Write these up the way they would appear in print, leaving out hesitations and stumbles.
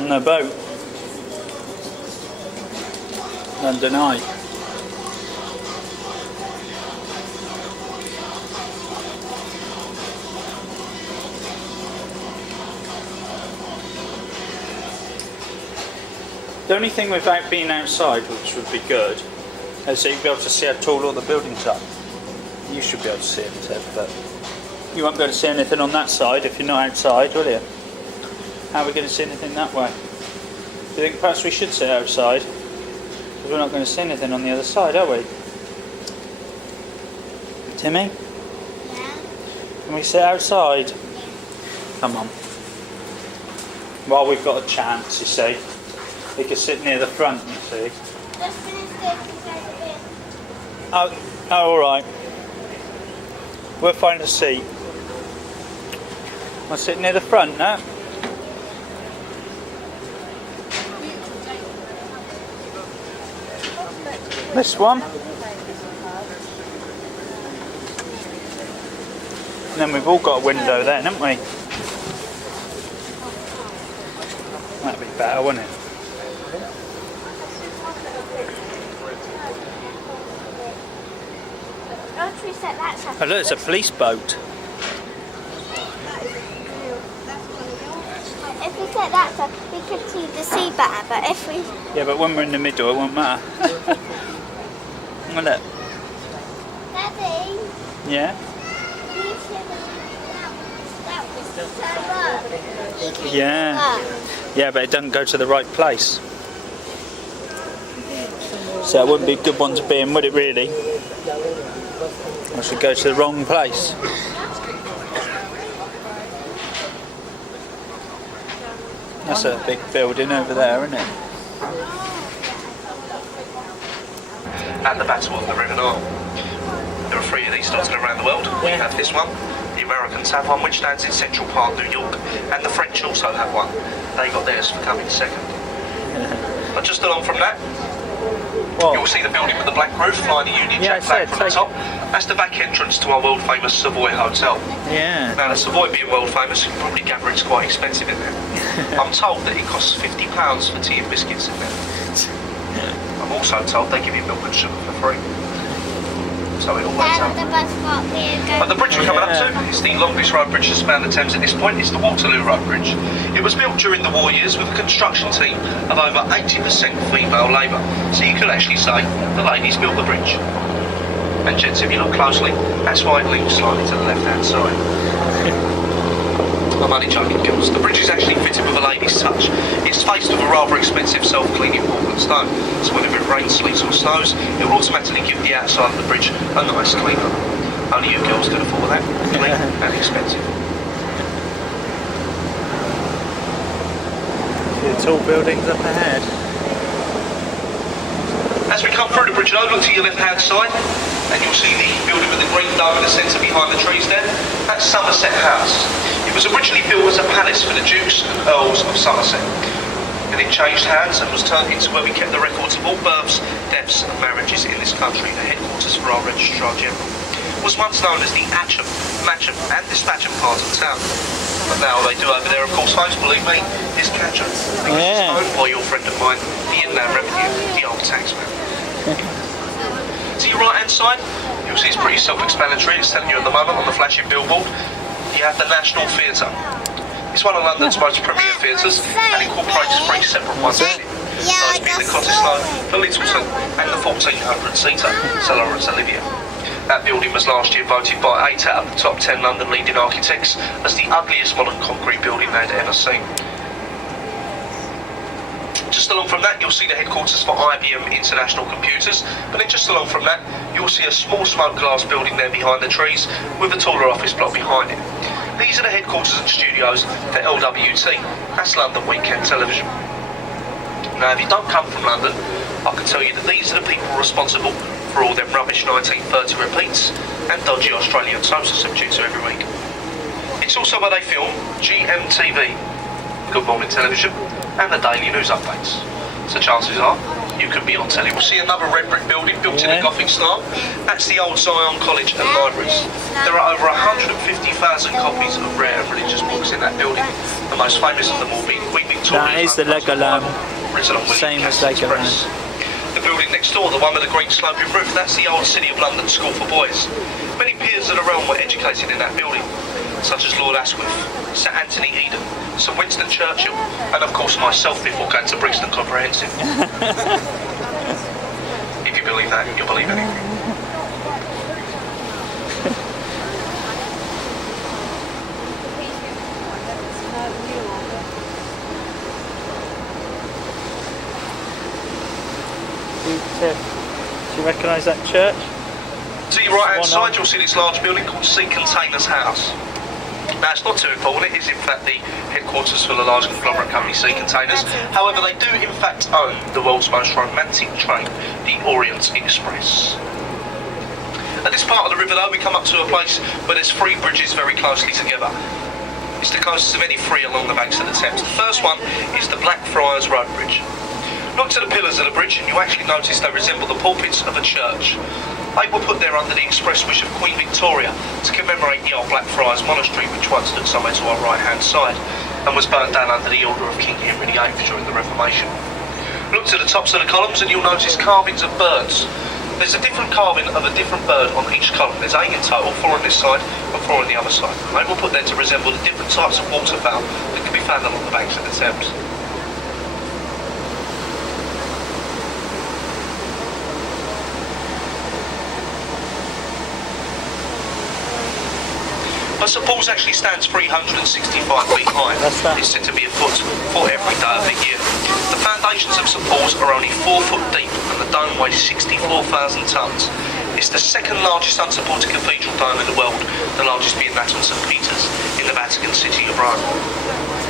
On the boat. London Hol. The only thing without being outside, which would be good, is that you'd be able to see how tall all the buildings are. You should be able to see it, Ted, but you won't be able to see anything on that side if you're not outside, will you? How are we going to see anything that way? Do you think perhaps we should sit outside? Because we're not going to see anything on the other side, are we? Timmy? Yeah. Can we sit outside? Yeah. Come on. Well, we've got a chance, you see. We could sit near the front, you see. Just finish the bit. Oh, alright. We'll find a seat. I'll sit near the front now. This one. And then we've all got a window then, haven't we? That'd be better, wouldn't it? Oh look, it's a police boat. If we set that up, we could see the sea better, but if we... Yeah, but when we're in the middle, it won't matter. Look. Daddy, Yeah? you should that was Yeah. Yeah, but it doesn't go to the right place. So it wouldn't be a good one to be in, would it really? I should go to the wrong place. That's a big building over there, isn't it? At the Battle of the River Nile. There are 3 of these dotted around the world. We have this one. The Americans have one which stands in Central Park, New York, and the French also have one. They got theirs for coming second. But just along from that, you'll see the building with the black roof flying the Union Jack flag from the top. That's the back entrance to our world famous Savoy Hotel. Yeah. Now the Savoy being world famous, you can probably gather it's quite expensive in there. I'm told that it costs £50 for tea and biscuits in there. I'm also told they give you milk and sugar for free. So it all works out. But the bridge we're coming up to is the longest road bridge to span the Thames at this point. It's the Waterloo Road Bridge. It was built during the war years with a construction team of over 80% female labour. So you could actually say the ladies built the bridge. And gents, if you look closely, that's why it leans slightly to the left-hand side. I'm only joking, girls. The bridge is actually fitted with a lady's touch. It's faced with a rather expensive self-cleaning Portland stone, so whenever it rains, sleets or snows, it will automatically give the outside of the bridge a nice clean up. Only you girls can afford that. Clean and expensive. The tall buildings up ahead. As we come through the bridge, look to your left-hand side, and you'll see the building with the green dome in the centre behind the trees there. That's Somerset House. It was originally built as a palace for the Dukes and Earls of Somerset. Then it changed hands and was turned into where we kept the records of all births, deaths and marriages in this country, the headquarters for our Registrar General. It was once known as the Atcham, Matcham and Dispatcham part of town. But now they do over there, of course, folks, believe me, is Catcham. It's owned by your friend of mine, the Inland Revenue, the old taxman. To your right-hand side, you'll see it's pretty self-explanatory. It's telling you at the moment on the flashing billboard. You have the National Theatre. It's one of London's most premier theatres and incorporates 3 separate ones in it. Those being the Cottesloe, the Littleton and the 1400-seater St Lawrence Olivier. That building was last year voted by 8 out of the top 10 London leading architects as the ugliest modern concrete building they'd ever seen. Just along from that, you'll see the headquarters for IBM International Computers, but then just along from that, you'll see a small smoke glass building there behind the trees with a taller office block behind it. These are the headquarters and studios for LWT, that's London Weekend Television. Now, if you don't come from London, I can tell you that these are the people responsible for all them rubbish 1930 repeats and dodgy Australian soap substitutes every week. It's also where they film GMTV, Good Morning Television, and the daily news updates. So chances are, You could be on telly. We'll see another red brick building built in Yeah. a Gothic style. That's the old Zion College and Libraries. There are over 150,000 copies of rare and religious books in that building. The most famous of them all being Queen Victoria's. That is the Legoland. Written on William Same as Cassie's Legoland. press. The building next door, the one with the green sloping roof, that's the old City of London School for Boys. Many peers of the realm were educated in that building, such as Lord Asquith, Sir Anthony Eden, Sir Winston Churchill, and of course myself before going to Brixton Comprehensive. If you believe that, you'll believe anything. Do you recognise that church? To your right hand One side, on. you'll see this large building called Sea Containers House. Now, it's not too important, it is in fact the headquarters for the large conglomerate company Sea Containers. However, they do in fact own the world's most romantic train, the Orient Express. At this part of the river though, we come up to a place where there's 3 bridges very closely together. It's the closest of any 3 along the banks of the Thames. The first one is the Blackfriars Road Bridge. Look to the pillars of the bridge and you actually notice they resemble the pulpits of a church. They were put there under the express wish of Queen Victoria to commemorate the old Blackfriars Monastery, which once stood somewhere to our right hand side and was burnt down under the order of King Henry VIII during the Reformation. Look to the tops of the columns and you'll notice carvings of birds. There's a different carving of a different bird on each column. There's 8 in total, 4 on this side and 4 on the other side. They were put there to resemble the different types of waterfowl that can be found along the banks of the Thames. But St Paul's actually stands 365 feet high. That's that. It's said to be a foot for every day of the year. The foundations of St Paul's are only 4 foot deep and the dome weighs 64,000 tonnes. It's the second largest unsupported cathedral dome in the world, the largest being that on St Peter's in the Vatican City of Rome.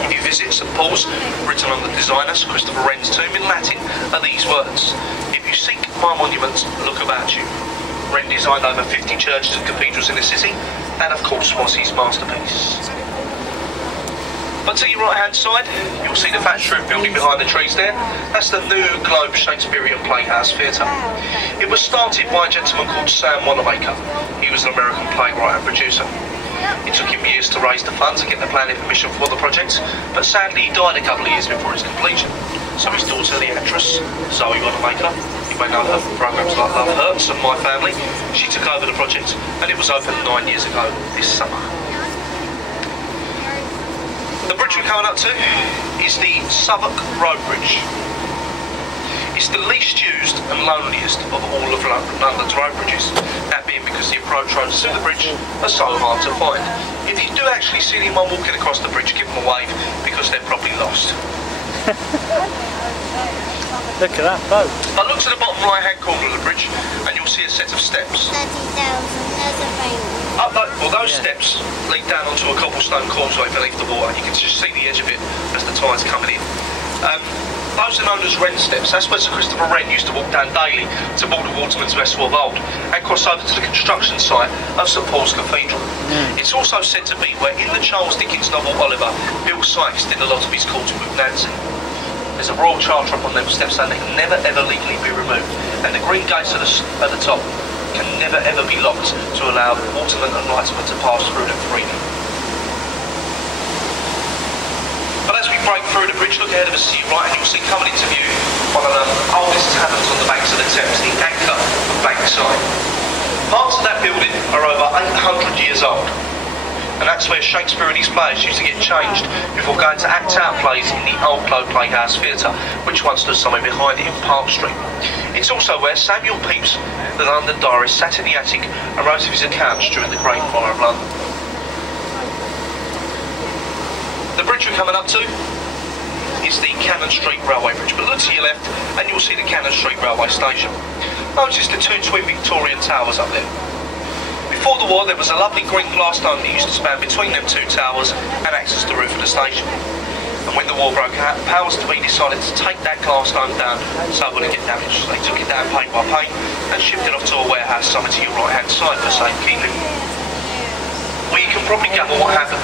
If you visit St Paul's, written on the designer Sir Christopher Wren's tomb in Latin are these words: "If you seek my monuments, look about you." Wren designed over 50 churches and cathedrals in the city, and of course was his masterpiece. But to your right hand side, you'll see the thatched roof building behind the trees there. That's the New Globe Shakespearean Playhouse Theatre. It was started by a gentleman called Sam Mouly-Baker. He was an American playwright and producer. It took him years to raise the funds and get the planning permission for the project, but sadly he died a couple of years before its completion. So his daughter, the actress, Zoe Mouly-Baker, you may know her from programmes like Love Hurts and My Family, she took over the project and it was opened 9 years ago this summer. The bridge we're coming up to is the Southwark Road Bridge. It's the least used and loneliest of all of London's road bridges, that being because the approach roads to the bridge are so hard to find. If you do actually see anyone walking across the bridge, give them a wave because they're probably lost. Look at that boat. But look to the bottom right hand corner of the bridge and you'll see a set of steps. Those steps lead down onto a cobblestone causeway beneath the water. You can just see the edge of it as the tide's coming in. Those are known as Wren steps. That's where Sir Christopher Wren used to walk down daily to board a waterman's vessel of old and cross over to the construction site of St Paul's Cathedral. It's also said to be where in the Charles Dickens novel Oliver, Bill Sykes did a lot of his courting with Nancy. There's a royal charter up on them steps and they can never ever legally be removed, and the green gates at the top can never ever be locked to allow watermen and lightsmen to pass through them freely. But as we break through the bridge, look ahead of us to your right and you'll see coming into view one of the oldest taverns on the banks of the Thames, the Anchor Bankside. Parts of that building are over 800 years old, and that's where Shakespeare and his plays used to get changed before going to act out plays in the Old Globe Playhouse Theatre, which once stood somewhere behind it in Park Street. It's also where Samuel Pepys, the London diarist, sat in the attic and wrote his accounts during the Great Fire of London. The bridge we're coming up to is the Cannon Street Railway Bridge, but look to your left and you'll see the Cannon Street Railway Station. Notice the 2 twin Victorian towers up there. Before the war there was a lovely green glass dome that used to span between them 2 towers and access the roof of the station. And when the war broke out, the powers to be decided to take that glass dome down so it wouldn't get damaged. They took it down paint by paint and shipped it off to a warehouse somewhere to your right hand side for safekeeping. Where you're can probably gather what happened.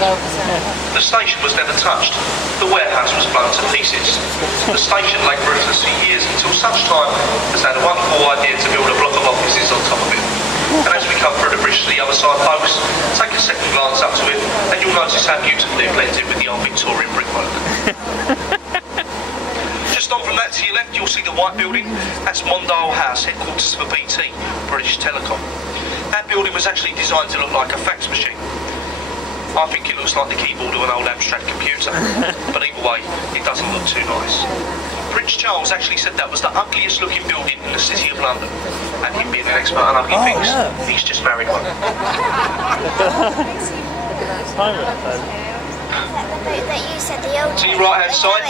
The station was never touched. The warehouse was blown to pieces. The station lay roofless for years until such time as they had a wonderful idea to build a block of offices on top of it. And as we come through the bridge to the other side, folks, take a second glance up to it and you'll notice how beautifully it blends in with the old Victorian brickwork. Just on from that to your left, you'll see the white building. That's London Hol House, headquarters for BT, British Telecom. That building was actually designed to look like a fax machine. I think it looks like the keyboard of an old abstract computer, but either way, it doesn't look too nice. Prince Charles actually said that was the ugliest looking building in the city of London, and him being an expert on ugly things, he's just married one. That you said the old To your right hand side,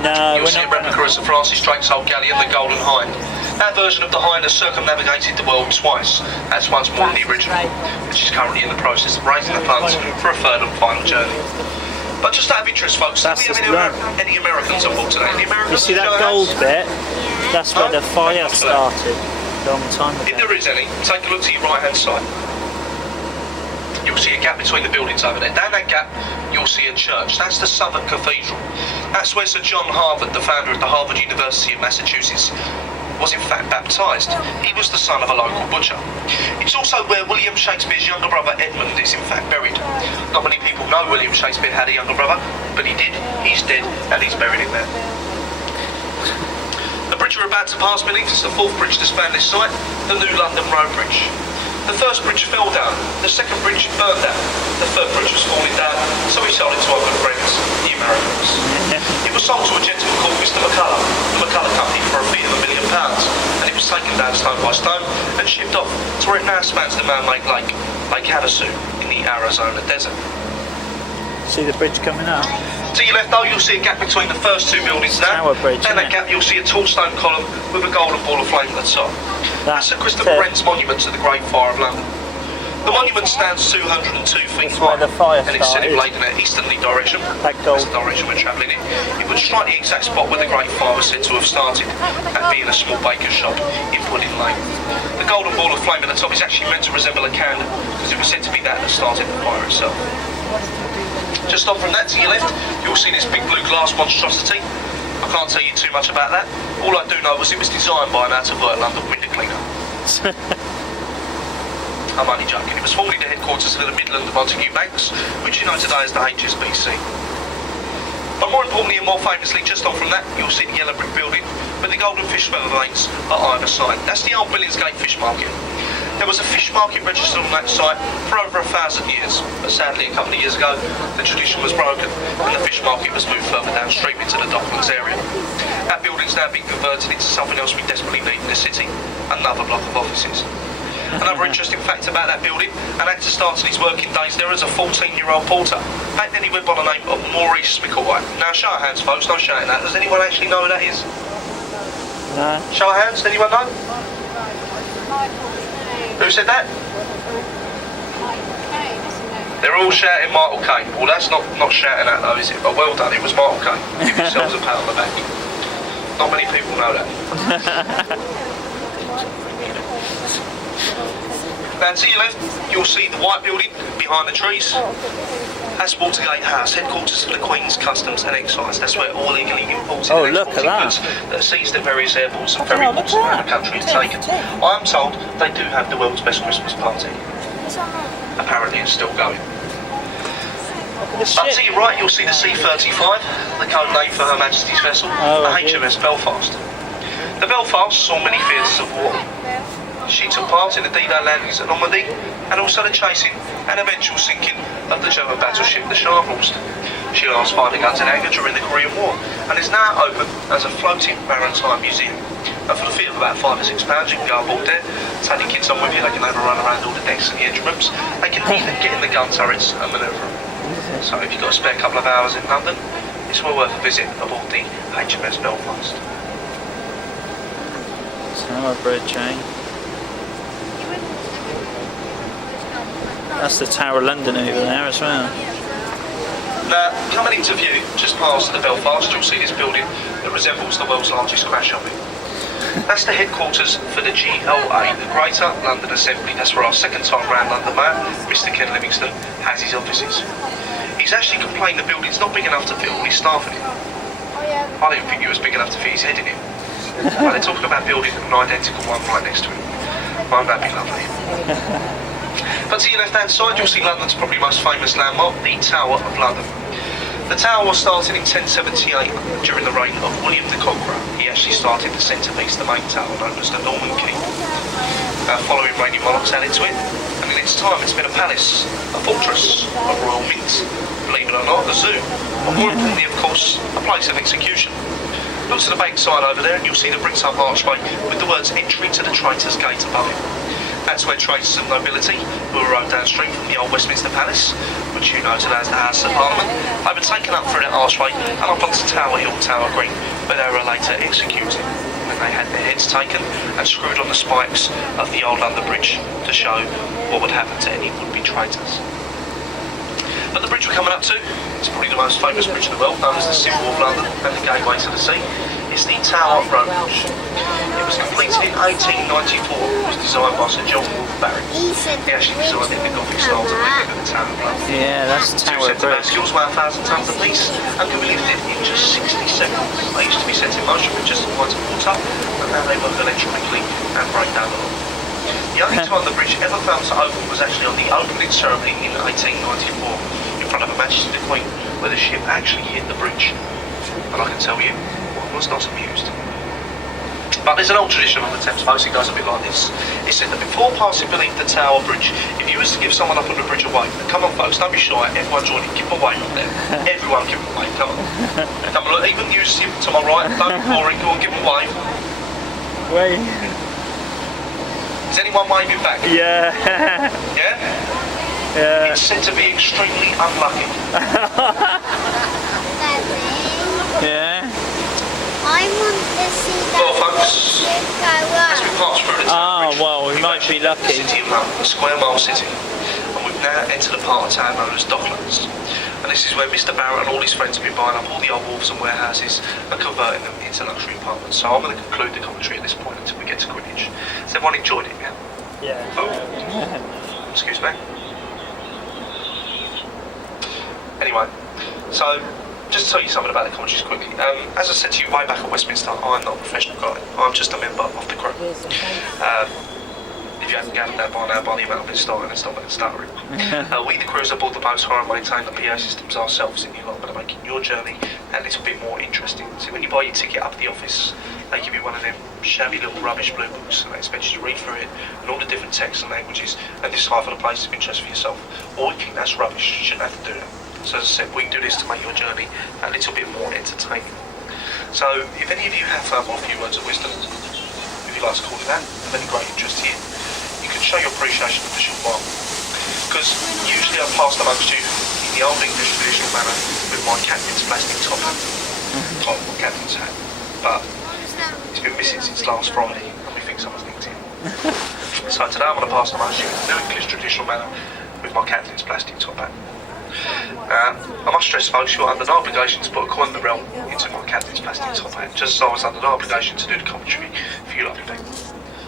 No, you'll see a replica of Sir Francis Drake's old galleon, the Golden Hind. That version of the Hind has circumnavigated the world twice. That's once more than the original, which is currently in the process of raising the funds for a third and final journey. But just out of interest, folks, do we have any Americans on board today? Any Americans? you see that gold bit? That's where the fire started a long time If ago. there is any, take a look to your right hand side. You'll see a gap between the buildings over there. Down that gap, you'll see a church. That's the Southern Cathedral. That's where Sir John Harvard, the founder of the Harvard University of Massachusetts, was in fact baptised. He was the son of a local butcher. It's also where William Shakespeare's younger brother Edmund is in fact buried. Not many people know William Shakespeare had a younger brother, but he did. He's dead, and he's buried in there. The bridge we're about to pass beneath is the fourth bridge to span this site, the New London Road Bridge. The first bridge fell down, the second bridge burned down, the third bridge was falling down, so we sold it to our good friends, the Americans. It was sold to a gentleman called Mr. McCullough, the McCullough Company, for a fee of £1 million, and it was taken down stone by stone and shipped off to where it now spans the man-made lake, Lake Havasu, in the Arizona desert. See the bridge coming up? To your left though, you'll see a gap between the first two buildings now. Tower bridge, and that gap you'll see a tall stone column with a golden ball of flame at the top. That's Sir Christopher Wren's monument to the Great Fire of London. The monument stands 202 feet high, where the fire and it's set in started. in an easterly direction. That gold. That's the direction we're travelling in. It would strike the exact spot where the Great Fire was said to have started, that being a small baker's shop in Pudding Lane. The golden ball of flame at the top is actually meant to resemble a candle, because it was said to be that started the fire itself. Just on from that to your left, you'll see this big blue glass monstrosity. I can't tell you too much about that. All I do know was it was designed by an out-of-work London window cleaner. I'm only joking. It was formerly the headquarters of the Midland Montague Banks, which you know today as the HSBC. But more importantly and more famously, just on from that, you'll see the yellow brick building with the golden fish feather lanes at either side. That's the old Billingsgate Fish Market. There was a fish market registered on that site for over 1,000 years, but sadly a couple of years ago the tradition was broken and the fish market was moved further downstream into the Docklands area. That building's now been converted into something else we desperately need in the city, another block of offices. Another interesting fact about that building, an actor started his working days there as a 14-year-old porter. Back then he went by the name of Maurice Micklewhite. Now show of hands folks, no shouting that. Does anyone actually know who that is? No. Show of hands, anyone know? Who said that? They're all shouting Michael Caine. Well, that's not shouting that though, is it? But well done, it was Michael Caine. Give yourselves a pat on the back. Not many people know that. Now to your left, you'll see the white building behind the trees. That's Watergate House, headquarters for the Queen's Customs and Excise. That's where all illegally imported and exported goods that are seized at various airports and ferry ports around the country are taken. I am told they do have the world's best Christmas party. Apparently it's still going. But to your right, you'll see the C-35, the code name for Her Majesty's vessel, the HMS Belfast. The Belfast saw many theatres of war. She took part in the D-Day landings at Normandy and also the chasing and eventual sinking of the German battleship the Scharnhorst. She last fired the guns in anger during the Korean War and is now open as a floating maritime museum. And for the fee of about £5 or £6 you can go aboard there, take the kids on with you, they can overrun around all the decks and the engine rooms, they can even get in the gun turrets and manoeuvre them. So if you've got a spare couple of hours in London, it's well worth a visit aboard the HMS Belfast. Tower bridge, eh? That's the Tower of London over there as well. Now, coming into view, just past the Belfast, you'll see this building that resembles the world's largest crash shopping. That's the headquarters for the GLA, the Greater London Assembly. That's where our second time round London Mayor, Mr Ken Livingstone, has his offices. He's actually complained the building's not big enough to fit all his staff in it. I didn't think it was big enough to fit his head in it. But they're talking about building an identical one right next to it. Won't that be lovely? But to your left-hand side, you'll see London's probably most famous landmark, the Tower of London. The tower was started in 1078 during the reign of William the Conqueror. He actually started the centrepiece, the main tower, known as the Norman Keep. Following reigning monarchs added to it, and in its time it's been a palace, a fortress, a royal mint, believe it or not, a zoo, but more importantly, of course, a place of execution. Look to the bank side over there and you'll see the bricked up archway with the words entry to the Traitors' Gate above it. That's where traitors of nobility, who were rode downstream from the old Westminster Palace, which you know today as the House of Parliament, they were taken up through that archway and up onto Tower Hill, Tower Green, where they were later executed. And they had their heads taken and screwed on the spikes of the old London Bridge to show what would happen to any would-be traitors. But the bridge we're coming up to is probably the most famous bridge in the world, known as the symbol of London and the gateway to the sea. It's the Tower Road Bridge. It was completed in 1894. It was designed by Sir John Barry. He actually designed it in the Gothic style to make it the Tower of London. Yeah, that's Two Tower sets of Bridge. bascules weigh 1,000 tonnes apiece and can be lifted in just 60 seconds. They used to be set in motion with just a pint of water, and now they work electronically and break down the law. The only time the bridge ever failed to open was actually on the opening ceremony in 1894 in front of Her Majesty the Queen, where the ship actually hit the bridge. But I can tell you, one was not amused. But there's an old tradition on the Thames boat, it goes a bit like this. It said that before passing beneath the Tower Bridge, if you was to give someone up on the bridge a wave, come on folks, don't be shy, everyone join in, give a wave up there. Everyone give a wave, come on. Come on, even you to my right, don't be boring, go on, give a wave. Wait. Is anyone waving back? Yeah. Yeah? Yeah. It's said to be extremely unlucky. Yeah. I want to see that Well, folks, ship go as we up. pass through the Tower Bridge, well, we we've might actually be left lucky. the city of London, the square mile city, and we've now entered a part of town known as Docklands. And this is where Mr Barrett and all his friends have been buying up all the old wharves and warehouses and converting them into luxury apartments. So I'm going to conclude the commentary at this point until we get to Greenwich. Has everyone enjoyed it, yeah? Yeah. Oh, excuse me. Anyway, so just to tell you something about the commentaries quickly. As I said to you way back at Westminster, I'm not a professional guy. I'm just a member of the crew. If you haven't gathered that by now, by the amount of this starting and stopping and stuttering. We, the crews aboard the boats, hire and maintain the PA systems ourselves in the allotment of making your journey a little bit more interesting. So when you buy your ticket up at the office, they give you one of them shabby little rubbish blue books and they expect you to read through it and all the different texts and languages and decipher the places of interest for yourself. Or you think that's rubbish, you shouldn't have to do that. So as I said, we do this to make your journey a little bit more entertaining. So if any of you have a few words of wisdom, if you'd like to call it that, of any great interest here, you can show your appreciation for a short while. Because usually I pass amongst you in the old English traditional manner with my captain's plastic top hat, top captain's hat. But it's been missing since last Friday and we think someone's nicked it. So today I'm going to pass amongst you in the new English traditional manner with my captain's plastic top hat. I must stress, folks, you're under no obligation to put a coin in the realm into my captain's plastic top hat, just as I was under no obligation to do the commentary for you lovely people.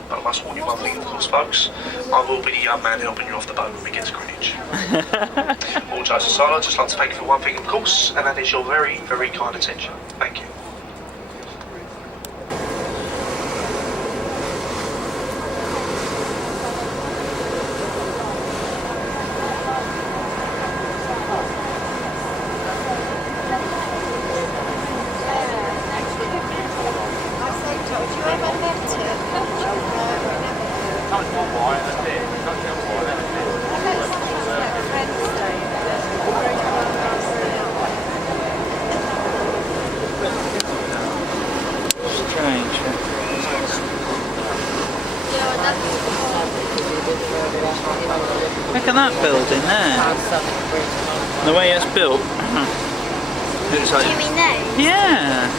But I must warn you one thing, of course, folks, I will be the young man helping you off the boat when we get to Greenwich. All jokes aside, I'd just like to thank you for one thing, of course, and that is your very, very kind attention. Thank you. Strange. Look at that building there. The way it's built. Looks like, Do you mean those? yeah.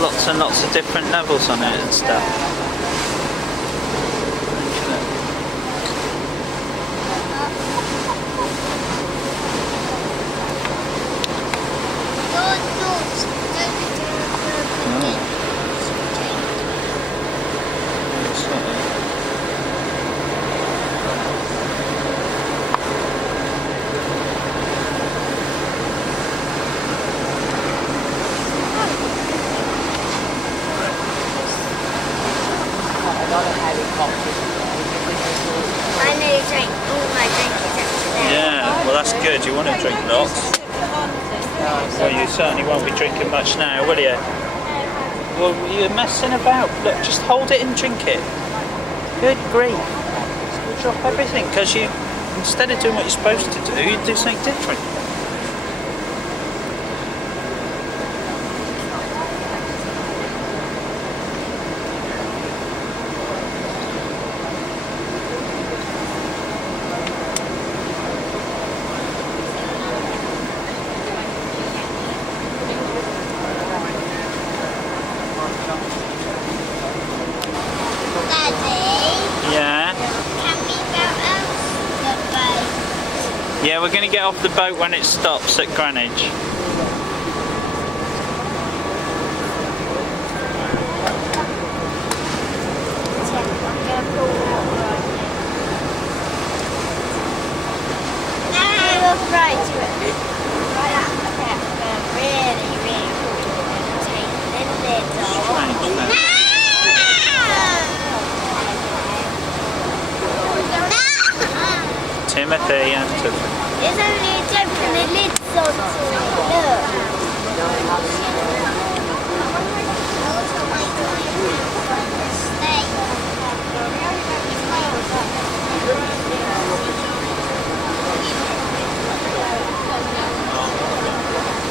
Lots and lots of different levels on it and stuff. good. You want to drink lots. Well, you certainly won't be drinking much now, will you? Well, you're messing about. Look, just hold it and drink it. Good grief. You drop everything because you, instead of doing what you're supposed to do, you do something different. Yeah, we're going to get off the boat when it stops at Greenwich. Timothy and Tiffany. There's only a joke and the lid's on to it. Look.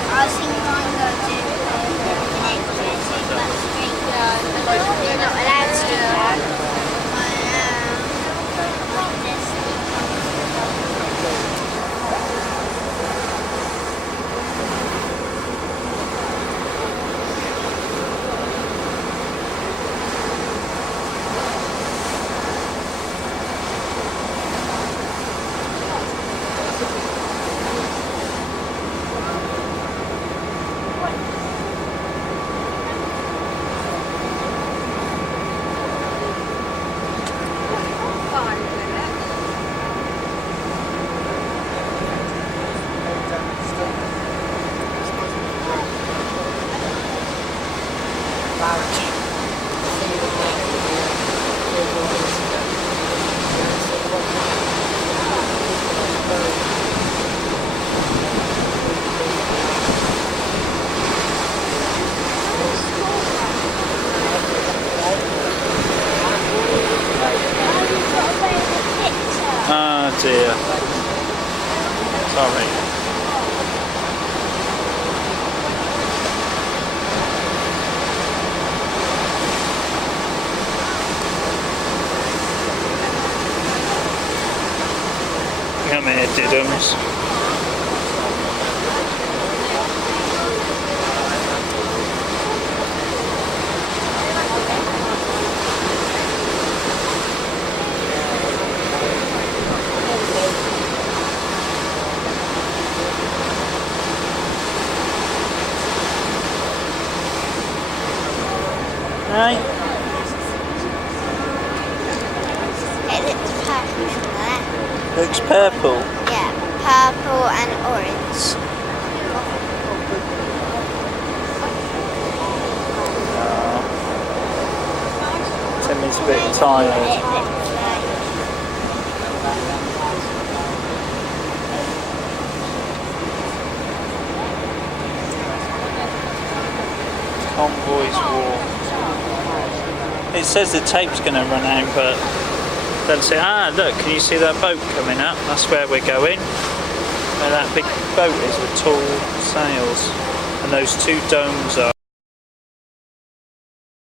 I was thinking I'm going to do that street. You're not allowed to do that. Oh dear. Sorry. Come here, Diddums. Right. It looks purple in there. Looks purple. Yeah, purple and orange. Timmy's a bit tired. Convoy's War. It says the tape's going to run out, but they'll say, ah, look, can you see that boat coming up? That's where we're going. Where that big boat is with tall sails. And those two domes are.